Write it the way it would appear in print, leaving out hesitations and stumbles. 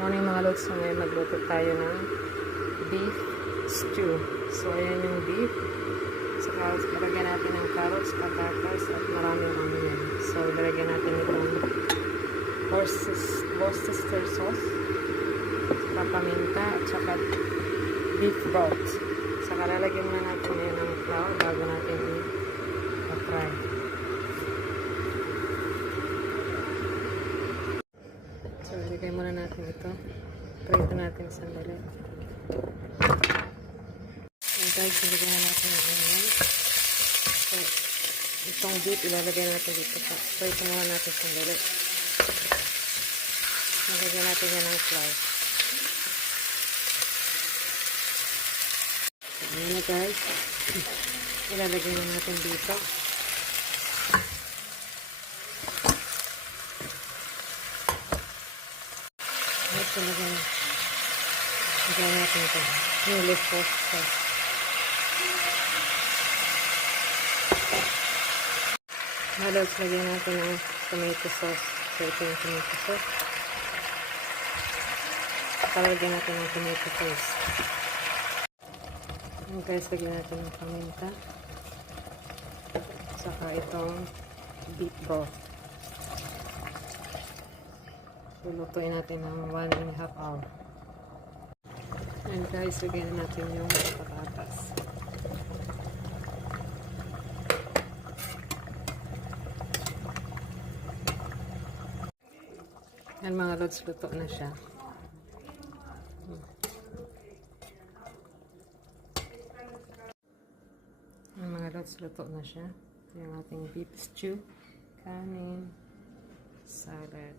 Morning mga lods, so ngayon magluto tayo ng beef stew. So ayan yung beef. Saka lalagyan natin ng carrots, patatas at marami-rami yan. So lalagyan natin itong Worcester sauce, saka paminta at saka beef broth. Saka lalagyan na natin ngayon ng flour bago natin i-fry. So ilagay muna natin ito. Prito natin sandali. And guys, ilagay na natin ang onion. So itong beef ilalagay natin dito. Prito muna natin sandali. Ilagay natin yan ng flour. So ayan na guys. Ilalagay na natin dito. Ito lagyan natin ito. Nili sauce. Halos lagyan natin ng tomato sauce. So ito yung tomato sauce. Lagyan natin ng tomato sauce. And guys, lagyan natin ng paminta. Saka itong beef broth. Lulutuin natin ng 1.5 hour. And guys, lagyan natin yung patatas. Yan mga lods, luto na siya. Yan mga lods, luto na siya. Yung ating beef stew, kanin, salad.